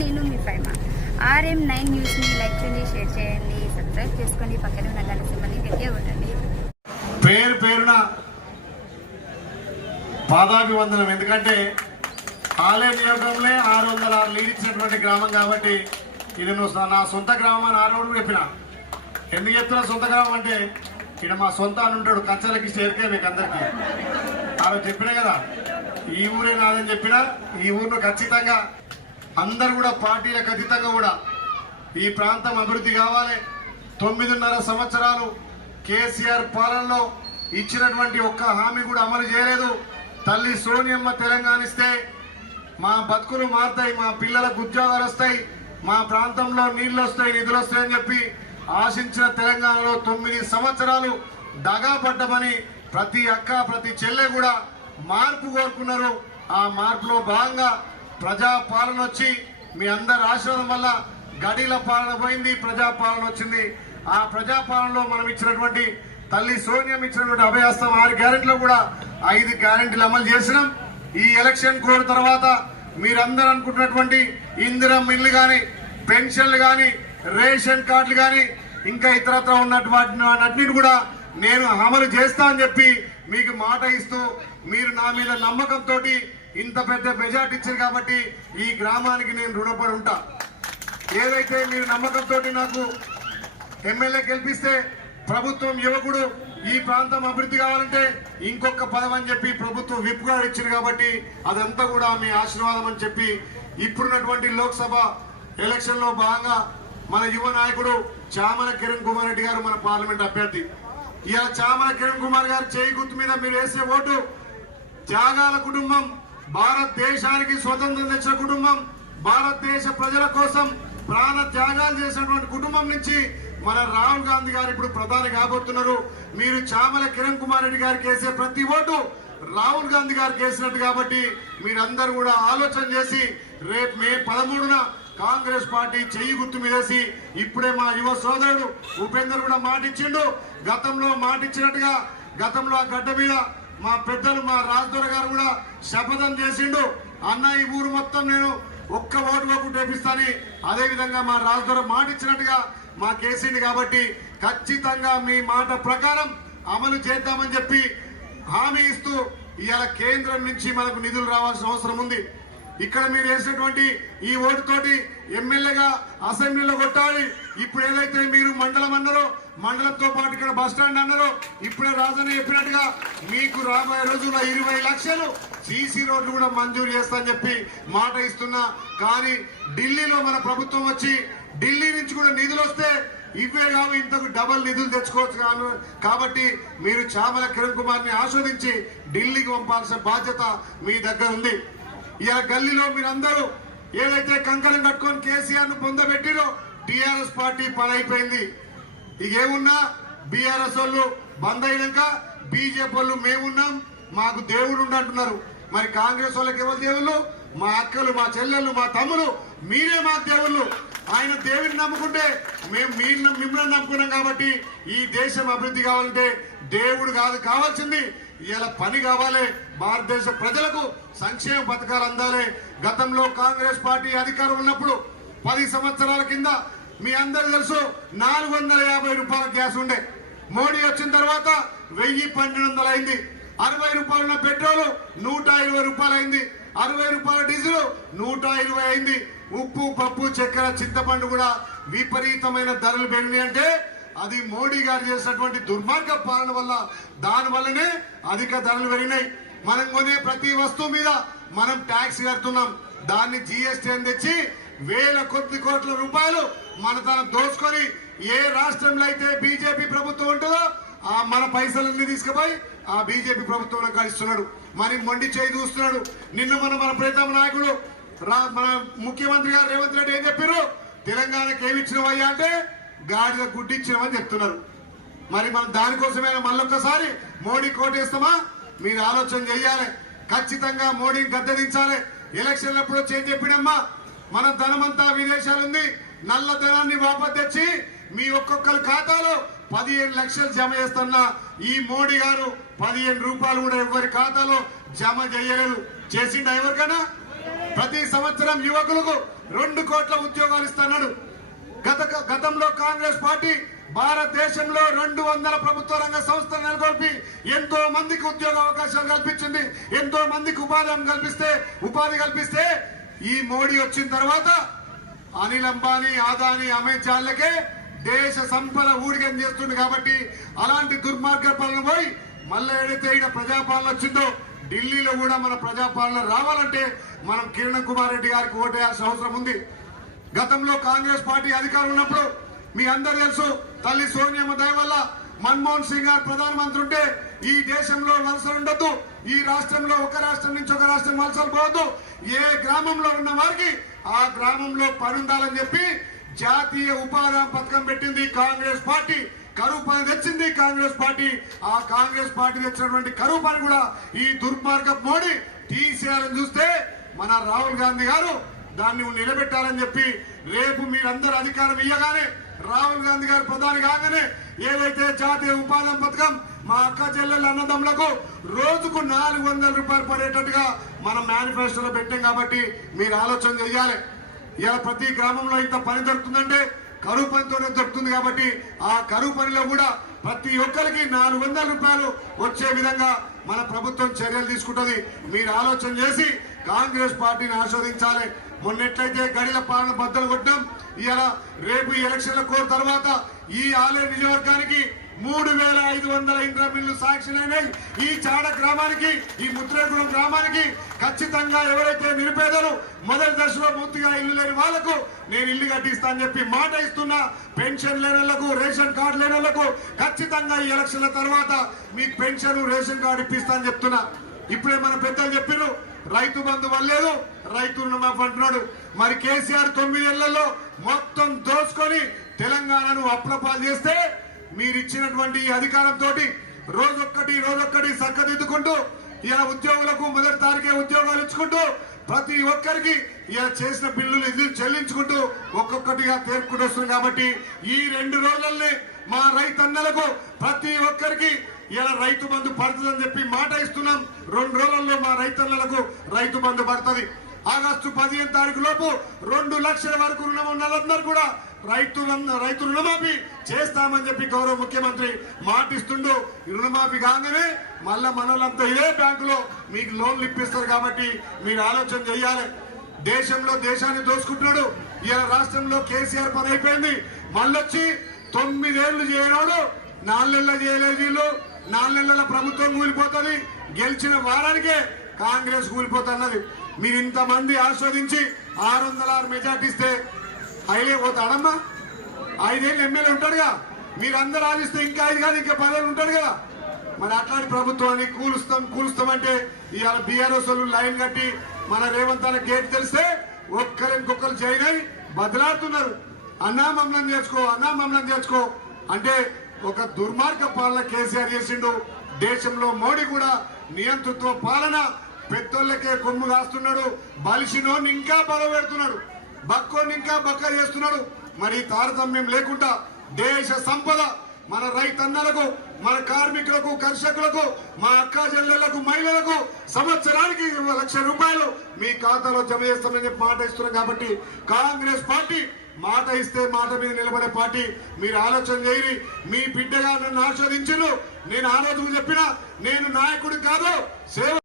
నేను మీ RM nine న్యూస్ని లైక్ చేయండి షేర్ చేయండి సబ్స్క్రైబ్ చేసుకొని పక్కన ఉన్న గంట సింబల్ని గట్టిగా కొట్టండి. పేరు పేరున పాదాభివందనం. ఎందుకంటే ఆలయ నియోగంలో ఆరు వందల ఆరు లీడ్ ఇచ్చినటువంటి గ్రామం కాబట్టి ఇది స- నా సొంత గ్రామం అని ఆరు రోజు చెప్పిన. ఎందుకు చెప్తున్నా సొంత గ్రామం అంటే ఇక్కడ మా సొంత అని ఉంటాడు కచ్చలకి చేరికే మీకు అందరికీ. ఆ చెప్పినా కదా ఈ ఊరే నాదని చెప్పినా ఈ ఊరిని ఖచ్చితంగా అందరు కూడా పార్టీలకు అతీతంగా కూడా ఈ ప్రాంతం అభివృద్ధి కావాలి. తొమ్మిదిన్నర సంవత్సరాలు కేసీఆర్ పాలనలో ఇచ్చినటువంటి ఒక్క హామీ కూడా అమలు చేయలేదు. తల్లి సోనియమ్మ తెలంగాణ ఇస్తే మా బతుకులు మారుతాయి మా పిల్లలకు ఉద్యోగాలు వస్తాయి మా ప్రాంతంలో నీళ్ళు వస్తాయి నిధులు వస్తాయని చెప్పి ఆశించిన తెలంగాణలో తొమ్మిది సంవత్సరాలు దగా పడ్డమని ప్రతి అక్క ప్రతి చెల్లె కూడా మార్పు కోరుకున్నారు. ఆ మార్పులో భాగంగా ప్రజా పాలన వచ్చి మీ అందరి ఆశీర్వాదం వల్ల గడిల పాలన పోయింది ప్రజా పాలన వచ్చింది. ఆ ప్రజా పాలనలో మనం ఇచ్చినటువంటి తల్లి సోనియం ఇచ్చినటువంటి అభయాస్తం ఆరు గ్యారెంటీలో కూడా ఐదు గ్యారెంటీలు అమలు చేసినాం. ఈ ఎలక్షన్ కోడ్ తర్వాత మీరందరూ అనుకుంటున్నటువంటి ఇందిరం ఇల్లు కానీ పెన్షన్లు కానీ రేషన్ కార్డులు కానీ ఇంకా ఇతరత్ర ఉన్నటువంటి వాటిని కూడా నేను అమలు చేస్తా అని చెప్పి మీకు మాట ఇస్తూ మీరు నా మీద నమ్మకంతో ఇంత పెద్ద మెజార్టీ ఇచ్చారు కాబట్టి ఈ గ్రామానికి నేను రుణపడి ఉంటా. ఏదైతే మీరు నమ్మకంతో నాకు ఎమ్మెల్యే గెలిపిస్తే ప్రభుత్వం యువకుడు ఈ ప్రాంతం అభివృద్ధి కావాలంటే ఇంకొక పదం అని చెప్పి ప్రభుత్వం విప్ కూడా ఇచ్చింది కాబట్టి అదంతా కూడా మీ ఆశీర్వాదం అని చెప్పి ఇప్పుడున్నటువంటి లోక్సభ ఎలక్షన్లో భాగంగా మన యువ నాయకుడు చామల కిరణ్ కుమార్ రెడ్డి గారు మన పార్లమెంట్ అభ్యర్థి. ఇలా చామల కిరణ్ కుమార్ గారు చేయి గుర్తు మీద మీరు వేసే ఓటు త్యాగాల కుటుంబం భారతదేశానికి స్వతంత్రం తెచ్చిన కుటుంబం భారతదేశ ప్రజల కోసం ప్రాణ త్యాగాలు చేసినటువంటి కుటుంబం నుంచి మన రాహుల్ గాంధీ గారు ఇప్పుడు ప్రధాని కాబోతున్నారు. మీరు చామల కిరణ్ కుమార్ రెడ్డి గారికి వేసే ప్రతి ఓటు రాహుల్ గాంధీ గారికి వేసినట్టు కాబట్టి మీరందరూ కూడా ఆలోచన చేసి రేపు మే పదమూడున కాంగ్రెస్ పార్టీ చెయ్యి గుర్తు మీదేసి ఇప్పుడే మా యువ సోదరుడు ఉపేందర్ కూడా మాటిచ్చిండు. గతంలో మాటిచ్చినట్టుగా గతంలో ఆ గడ్డ మీద మా పెద్దలు మా రాజదొర గారు కూడా శపథం చేసిండు. అన్న ఈ ఊరు మొత్తం నేను ఒక్క ఓటు వరకు టేపిస్తాని అదేవిధంగా మా రాజదొర మాటిచ్చినట్టుగా మా కేసీని కాబట్టి ఖచ్చితంగా మీ మాట ప్రకారం అమలు చేద్దామని చెప్పి హామీ ఇస్తూ ఇవాళ కేంద్రం నుంచి మనకు నిధులు రావాల్సిన అవసరం ఉంది. ఇక్కడ మీరు వేసినటువంటి ఈ ఓటుతోటి ఎమ్మెల్యేగా అసెంబ్లీలో కొట్టాలి. ఇప్పుడు ఏదైతే మీరు మండలం అన్నారో మండలంతో పాటు ఇక్కడ బస్ స్టాండ్ అన్నారో ఇప్పుడే రాజన్న చెప్పినట్టుగా మీకు రాబోయే రోజుల్లో ఇరవై లక్షలు సీసీ రోడ్లు కూడా మంజూరు చేస్తా చెప్పి మాట ఇస్తున్నా. కానీ ఢిల్లీలో మన ప్రభుత్వం వచ్చి ఢిల్లీ నుంచి కూడా నిధులు వస్తే ఇవే కావు ఇంతకు డబల్ నిధులు తెచ్చుకోవచ్చు కాను. కాబట్టి మీరు చామల కిరణ్ కుమార్ని ఆస్వాదించి ఢిల్లీకి పంపాల్సిన బాధ్యత మీ దగ్గర ఉంది. ఇలా గల్లీలో మీరందరూ ఏదైతే కంకణం కట్టుకొని కేసీఆర్ను పొందబెట్టిరో టిఆర్ఎస్ పార్టీ పడైపోయింది. అయిపోయింది ఇక ఏమున్నా బీఆర్ఎస్ వాళ్ళు బంద్ అయినాక బీజేపీ వాళ్ళు మేమున్నాం మాకు దేవుడు ఉండు అంటున్నారు. మరి కాంగ్రెస్ వాళ్ళకి ఎవరు దేవుళ్ళు? మా అక్కలు మా చెల్లెళ్ళు మా తమ్ములు మీరే మా దేవుళ్ళు. ఆయన దేవుని నమ్ముకుంటే మేము మీ మిమ్మల్ని నమ్ముకున్నాం కాబట్టి ఈ దేశం అభివృద్ధి కావాలంటే దేవుడు కాదు కావాల్సింది ఇలా పని కావాలి. భారతదేశ ప్రజలకు సంక్షేమ పథకాలు అందాలి. గతంలో కాంగ్రెస్ పార్టీ అధికారం ఉన్నప్పుడు పది సంవత్సరాల కింద మీ అందరు తెలుసు నాలుగు వందల యాభై రూపాయల గ్యాస్ ఉండే. మోడీ వచ్చిన తర్వాత వెయ్యి పన్నెండు వందలు అయింది. అరవై రూపాయల ఉన్న పెట్రోల్ నూట ఇరవై రూపాయలు అయింది. అరవై రూపాయల డీజిల్ నూట ఇరవై అయింది. ఉప్పు పప్పు చక్కెర చింతపండు కూడా విపరీతమైన ధరలు పెరిగినాయి అంటే అది మోడీ గారు చేసినటువంటి దుర్మార్గ పాలన వల్ల దాని వల్లనే అధిక ధరలు పెరిగినాయి. మనం కొనే ప్రతి వస్తువు మీద మనం ట్యాక్స్ కడుతున్నాం. దాన్ని జిఎస్టీ అని తెచ్చి వేల కొద్ది కోట్ల రూపాయలు మన తన దోచుకొని ఏ రాష్ట్రంలో అయితే బీజేపీ ప్రభుత్వం ఉంటుందో ఆ మన పైసలన్నీ తీసుకుపోయి ఆ బీజేపీ ప్రభుత్వం కలుస్తున్నాడు మరి మొండి చేయి చూస్తున్నాడు నిన్ను మన మన ప్రీతమ నాయకుడు మన ముఖ్యమంత్రి గారు రేవంత్ రెడ్డి ఏం చెప్పారు? తెలంగాణకి ఏమి ఇచ్చినవయ్యా అంటే గాడిద గుడ్డిచ్చినవని చెప్తున్నారు. మరి మనం దానికోసమైనా మళ్ళొక్కసారి మోడీ కోటేస్తామా? మీరు ఆలోచన చేయాలి. ఖచ్చితంగా మోడీని గద్దెదించాలి ఎలక్షన్లప్పుడు వచ్చి ఏం చెప్పినమ్మా? మన ధనమంతా విదేశాలుంది నల్ల ధనాన్ని వాపస్ తెచ్చి మీ ఒక్కొక్కరి ఖాతాలో పదిహేను లక్షలు జమ చేస్తున్న ఈ మోడీ గారు పదిహేను రూపాయలు కూడా ఎవరి ఖాతాలో జమ చేయలేదు. చేసిండ ఎవరికైనా? ప్రతి సంవత్సరం యువకులకు రెండు కోట్ల ఉద్యోగాలు ఇస్తున్నాడు. గత గతంలో కాంగ్రెస్ పార్టీ భారతదేశంలో రెండు వందల ప్రభుత్వ రంగ సంస్థలు నెలకొల్పి ఎంతో మందికి ఉద్యోగ అవకాశాలు కల్పించింది. ఎంతో మందికి ఉపాధి కల్పిస్తే ఉపాధి కల్పిస్తే ఈ మోడీ వచ్చిన తర్వాత అనిల్ అంబానీ ఆదాని అమిత్ షాలకే దేశ సంపద ఊడిగం చేస్తుంది కాబట్టి అలాంటి దుర్మార్గ పనులు పోయి మళ్ళీ ఏదైతే ఈడ ప్రజాపాలన వచ్చిందో ఢిల్లీలో కూడా మన ప్రజాపాలన రావాలంటే మనం కిరణ్ కుమార్ రెడ్డి గారికి ఓటేయాల్సిన అవసరం ఉంది. గతంలో కాంగ్రెస్ పార్టీ అధికారం ఉన్నప్పుడు మీ అందరు తెలుసు తల్లి సోనియమ్మ దయ వల్ల మన్మోహన్ సింగ్ గారు ప్రధానమంత్రి ఉంటే ఈ దేశంలో వలసలు ఉండొద్దు ఈ రాష్ట్రంలో ఒక రాష్ట్రం నుంచి ఒక రాష్ట్రం వలసలు పోవద్దు ఏ గ్రామంలో ఉన్న వారికి ఆ గ్రామంలో పని ఉండాలని చెప్పి జాతీయ ఉపాధి పథకం పెట్టింది కాంగ్రెస్ పార్టీ. కరువు పని కాంగ్రెస్ పార్టీ ఆ కాంగ్రెస్ పార్టీ తెచ్చినటువంటి కరువు పని కూడా ఈ దుర్మార్గ మోడీ తీసేయాలని చూస్తే మన రాహుల్ గాంధీ గారు దాన్ని నిలబెట్టాలని చెప్పి రేపు మీరందరూ అధికారం ఇయ్యగానే రాహుల్ గాంధీ గారు ప్రధాని కాగానే ఏదైతే జాతీయ ఉపాధి పథకం మా అక్క చెల్లెళ్ళ అన్నదమ్ములకు రోజుకు నాలుగు వందల రూపాయలు పడేటట్టుగా మనం మేనిఫెస్టోలో పెట్టాం కాబట్టి మీరు ఆలోచన చెయ్యాలి ఇలా ప్రతి గ్రామంలో ఇంత పని దొరుకుతుందంటే కరువు పనితోనే దొరుకుతుంది కాబట్టి ఆ కరువు పనిలో కూడా ప్రతి ఒక్కరికి నాలుగు వందల రూపాయలు వచ్చే విధంగా మన ప్రభుత్వం చర్యలు తీసుకుంటుంది. మీరు ఆలోచన చేసి కాంగ్రెస్ పార్టీని ఆస్వాదించాలి. మొన్నెట్లయితే గడిల పాలన బద్దలు కొట్టడం ఇలా రేపు ఎలక్షన్ల కోర్ తర్వాత ఈ ఆలయ నియోజకవర్గానికి మూడు వేల ఐదు వందల ఇంద్ర సాక్షులైనవి ఈ చాడ గ్రామానికి ఈ ముద్రేగూడెం గ్రామానికి ఖచ్చితంగా ఎవరైతే నిరుపేదలు మొదటి దశలో పూర్తిగా ఇల్లు లేని వాళ్ళకు నేను ఇల్లు కట్టిస్తా అని చెప్పి మాట ఇస్తున్నా. పెన్షన్ లేని రేషన్ కార్డు లేని ఖచ్చితంగా ఈ ఎలక్షన్ల తర్వాత మీకు పెన్షన్ రేషన్ కార్డు ఇప్పిస్తా అని చెప్తున్నా. ఇప్పుడే మన పెద్దలు చెప్పిరు రైతు బంధు వల్లేదు రైతు రుణమాఫీ అంటున్నాడు. మరి కేసీఆర్ తొమ్మిదేళ్ళలో మొత్తం దోసుకొని తెలంగాణను అప్రపాలు చేస్తే మీరు ఇచ్చినటువంటి అధికారంతో రోజొక్కటి రోజొక్కటి చక్కదిద్దుకుంటూ ఇలా ఉద్యోగులకు మొదటి తారీఖే ఉద్యోగాలు ఇచ్చుకుంటూ ప్రతి ఒక్కరికి ఇలా చేసిన బిల్లులు ఇది చెల్లించుకుంటూ ఒక్కొక్కటిగా తేర్పుకుంటూ వస్తుంది కాబట్టి ఈ రెండు రోజుల్ని మా రైతన్నలకు ప్రతి ఒక్కరికి ఇలా రైతు బంధు పడుతుందని చెప్పి మాట ఇస్తున్నాం. రెండు రోజుల్లో మా రైతన్నలకు రైతు బంధు పడుతుంది. ఆగస్టు పదిహేను తారీఖు లోపు రెండు లక్షల వరకు రుణం ఉన్న వాళ్ళందరూ కూడా రైతు రైతు రుణమాఫీ చేస్తామని చెప్పి గౌరవ ముఖ్యమంత్రి మాటిస్తుండు. రుణమాఫీ కాగానే మళ్ళా మనోళ్ళంతా ఇదే బ్యాంకులో మీకు లోన్లు ఇప్పిస్తారు కాబట్టి మీరు ఆలోచన చెయ్యాలి దేశంలో దేశాన్ని దోసుకుంటున్నాడు ఇలా రాష్ట్రంలో కేసీఆర్ పని అయిపోయింది. మళ్ళొచ్చి తొమ్మిదేళ్ళు చేయనోడు నాలుగేళ్ళ చేయలేదు వీళ్ళు. నాలుగేళ్ళ ప్రభుత్వం కూలిపోతుంది. గెలిచిన వారానికే కాంగ్రెస్ కూలిపోతున్నది. మీరు ఇంతమంది ఆస్వాదించి ఆరు వందల ఆరు మెజార్టీ ఇస్తే హైలే పోతాడమ్మా? ఐదేళ్ళు ఎమ్మెల్యే ఉంటాడుగా. మీరందరూ ఆదిస్తే ఇంకా ఐదు కాదు ఇంకా పదేళ్ళు ఉంటాడు కదా. మరి అట్లాంటి ప్రభుత్వాన్ని కూలుస్తాం కూలుస్తామంటే ఇవాళ బీఆర్ఎస్ వాళ్ళు లైన్ కట్టి మన రేవంత్ అన్న గేట్ తెలిస్తే ఒక్కరు ఇంకొకరు జాయిన్ అయి బదలాడుతున్నారు. అన్నా మమ్మల్ని చేర్చుకో అన్నా మమ్మల్ని చేర్చుకో అంటే ఒక దుర్మార్గ పాలన కేసీఆర్ చేసిండు. దేశంలో మోడీ కూడా నియంతృత్వ పాలన పెద్దోళ్ళకే కొమ్ము కాస్తున్నాడు. బలిసినోని ఇంకా బల పెడుతున్నాడు బక్కోని ఇంకా బక్క చేస్తున్నాడు. మరి తారతమ్యం లేకుండా దేశ సంపద మన రైతన్నలకు మన కార్మికులకు కర్షకులకు మా అక్క చెల్లెళ్ళకు మహిళలకు సంవత్సరానికి లక్ష రూపాయలు మీ ఖాతాలో జమ చేస్తామని చెప్పి మాట ఇస్తున్నాం కాబట్టి కాంగ్రెస్ పార్టీ మాట ఇస్తే మాట మీద నిలబడే పార్టీ మీరు ఆలోచన చేయని మీ బిడ్డగా నన్ను ఆస్వాదించను నేను ఆ రోజు చెప్పిన నేను నాయకుడు కాదు సేవ